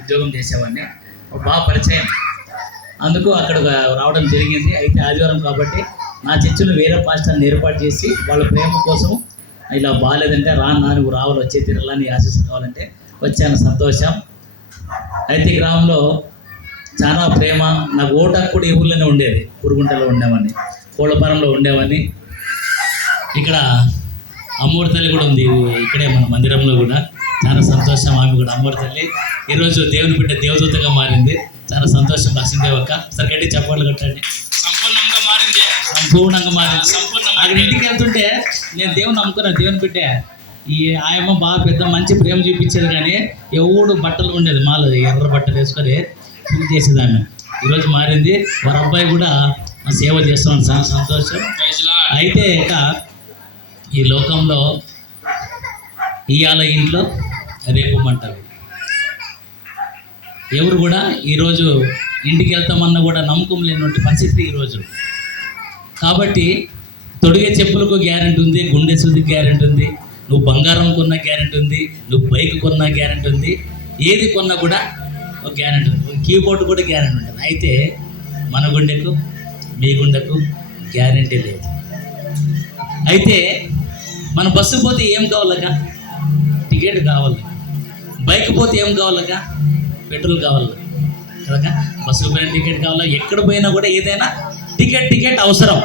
ఉద్యోగం చేసేవాడిని, బాగా పరిచయం. అందుకు అక్కడ రావడం జరిగింది. అయితే ఆదివారం కాబట్టి నా చర్చిలో వేరే పాస్టర్ని ఏర్పాటు చేసి వాళ్ళ ప్రేమ కోసం ఇలా బాగాలేదంటే నువ్వు రావాలి, వచ్చే తీరాలని ఆశీస్సు కావాలంటే వచ్చాను, సంతోషం. అయితే ఈ గ్రామంలో చాలా ప్రేమ. నాకు ఓటు హక్కు కూడా ఈ ఊళ్ళోనే ఉండేది. పురుగుంటలో ఉండేవాడిని, కోళ్ళపారంలో ఉండేవాడిని. ఇక్కడ అమ్మోడి తల్లి కూడా ఉంది ఇక్కడే మన మందిరంలో కూడా. చాలా సంతోషం. ఆమె కూడా అమ్మోడి తల్లి ఈరోజు దేవుని బిడ్డ దేవదూతగా మారింది. చాలా సంతోషం. లక్ష్మీదేవక్క సరే గట్టి చప్పట్లు కొట్టండి. సంపూర్ణంగా మారింది. అక్కడ ఇంటికి వెళ్తుంటే నేను దేవుని నమ్ముకున్నాను. దేవుని బిడ్డ ఈ ఆయమ్మ బాగా పెద్ద మంచి ప్రేమ చూపించేది, కానీ ఎవడు బట్టలు ఉండేది మాలో ఎర్ర బట్టలు వేసుకొని పూజ చేసేది ఆమె. ఈరోజు మారింది. వారి అబ్బాయి కూడా సేవ చేస్తున్నాడు. చాలా సంతోషం. అయితే ఇక ఈ లోకంలో ఇవాళ ఇంట్లో రేపు మంటలు. ఎవరు కూడా ఈరోజు ఇంటికి వెళ్తామన్నా కూడా నమ్మకం లేనటువంటి పరిస్థితి ఈరోజు. కాబట్టి తొడిగే చెప్పులకు గ్యారెంటీ ఉంది, గుండె సూదికి గ్యారెంటీ ఉంది, నువ్వు బంగారం కొన్నా గ్యారెంటీ ఉంది, నువ్వు బైక్ కొన్నా గ్యారెంటీ ఉంది, ఏది కొన్నా కూడా ఒక గ్యారెంటీ ఉంది, కీబోర్డ్ కూడా గ్యారెంటీ ఉంటుంది. అయితే మన గుండెకు మీ గుండెకు గ్యారెంటీ లేదు. అయితే మన బస్సుకు పోతే ఏం కావాలక? టికెట్ కావాలి. బైక్ పోతే ఏం కావాలక? పెట్రోల్ కావాలి కదక. బస్సుకు పోయిన టికెట్ కావాలా, ఎక్కడ పోయినా కూడా ఏదైనా టికెట్ అవసరం.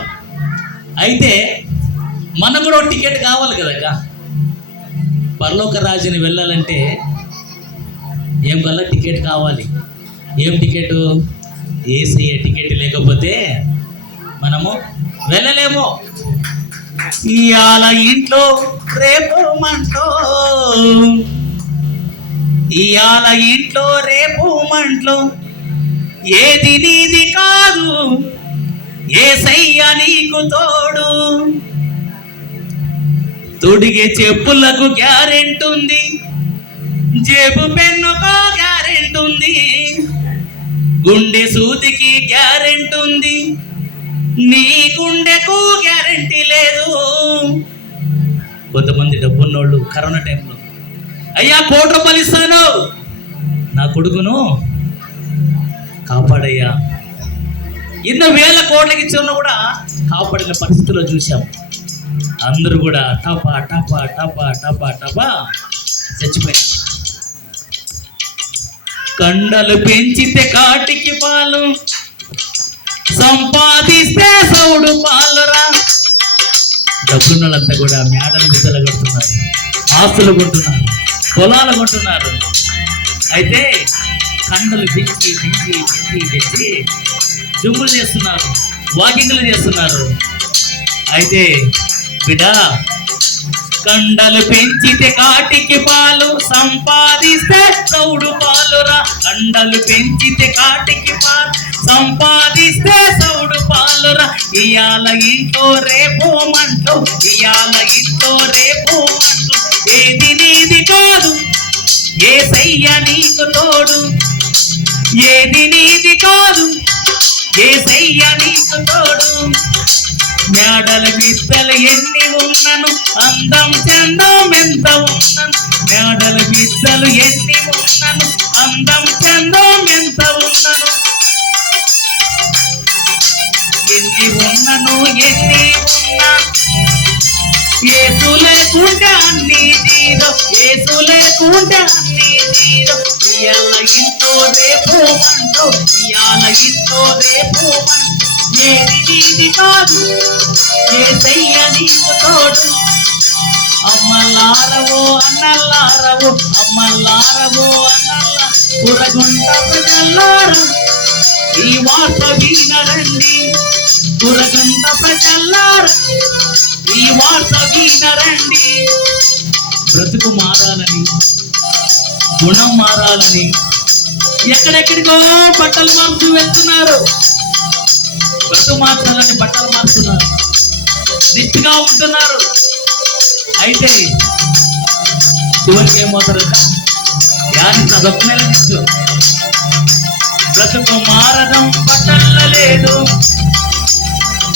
అయితే మనకు కూడా టికెట్ కావాలి కదక. పరలోక రాజ్యాన్ని వెళ్ళాలంటే ఏం కావాలా? టికెట్ కావాలి. ఏం టికెట్? యేసయ్య టికెట్ లేకపోతే మనము వెళ్ళలేము. ఇవాళ ఇంట్లో రేపు మంటో, ఇవాళ ఇంట్లో రేపు మంటలో, ఏది నీది కాదు యేసయ్య నీకు తోడు. తొడిగే చెప్పులకు గ్యారెంటీ ఉంది, జేబు పెన్నుకో గ్యారెంటీ ఉంది, గుండె సూదికి గ్యారెంటీ ఉంది, నీ గుండెకు గ్యారెంటీ లేదు. కొంతమంది డబ్బున్నోళ్ళు కరోనా టైంలో, అయ్యా 1 కోటి రూపాయలు ఇస్తాను, నా కొడుకును కాపాడయ్యా. ఎన్నో వేల కోట్లకి ఇచ్చిన కూడా కాపాడిన పరిస్థితుల్లో చూసాం. అందరూ కూడా టపా టపా టపా టపా టపా చచ్చిపోయారు. కండలు పెంచితే కాటికి పాలు, సంపాదిస్తే సౌడు పాలురా. డబ్బున్నోళ్ళంతా కూడా మేడలు మిద్దలు కడుతున్నారు, ఆస్తులు కొంటున్నారు, పొలాలు కొంటున్నారు. అయితే కండలు పెంచి పెంచి పెంచి పెంచి దుమ్ములు చేస్తున్నారు, వాకింగ్లు చేస్తున్నారు. అయితే బిడా, కండలు పెంచితే కాటికి పాలు, సంపాదిస్తే సౌడు పాలురా. కండలు పెంచితే కాటికి పాలు, సంపాదిస్తే సౌడు పాలురా. ఇయాల ఇంట్లో రేపు మంటో, ఇయాల ఇంట్లో రేపు మంటో, ఏది నీది కాదు యేసయ్య నీకు తోడు, ఏది నీది కాదు యేసయ్య నీకు తోడు. మేడల బిద్దలు ఎన్ని ఉన్నను, అందం చందం ఎంత ఉన్నను, మేడల బిద్దలు ఎన్ని ఉన్నను, అందం చందం ఎంత ఉన్నను, ఎన్ని ఉన్నను ఎన్ని ఉన్నా, యేసు లేకుంటే అన్ని జీరో, యేసు లేకుంటే అన్ని జీరో. ఇయాల ఇంట్లో రేపు మంటో, ఇయాల ఇంట్లో రేపు మంటో, ఏది నీది కాదు యేసయ్య నీకు తోడు. అమ్మలారవో అన్నల్లారవో, అమ్మలారవో అన్నల్లా, పురగుంట ప్రజల్లారా ఈ వార్త వినరండి, పురగుంట ప్రజల్లారా ఈ వార్త వినరండి. బ్రతుకు మారాలని, గుణం మారాలని ఎక్కడెక్కడికో బట్టలు మార్చు వెళ్తున్నారు. బ్రతుకు మార్చాలని బట్టలు మార్చుతున్నారు, నిష్ఠగా ఉంటున్నారు. అయితే చివరికి ఏమవుతారంట? యాని చదవకునే బ్రతుకు మారడం బట్టల్లో లేదు,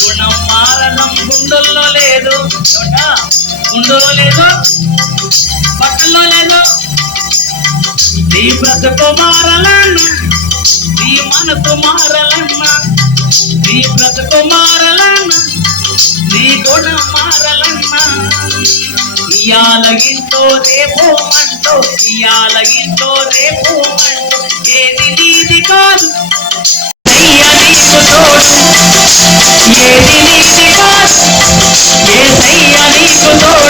గుణం మారడం గుండెల్లో లేదు. గుండెలో లేదు, బట్టల్లో లేదు. నీ బ్రతుకు మారాలన్నా, నీ మనసు మారాలన్నా, నీ బ్రతుకు మారాలన్నా, నీ గుణం మారాలన్నా. ఇయాల ఇంతో రేపు అంటూ, ఇయాల ఇంతో రేపు అంటూ ఏది నీది కాదు నీకు తోడు, ఏది నీది కాదు ఏసయ్య నీకు తోడు.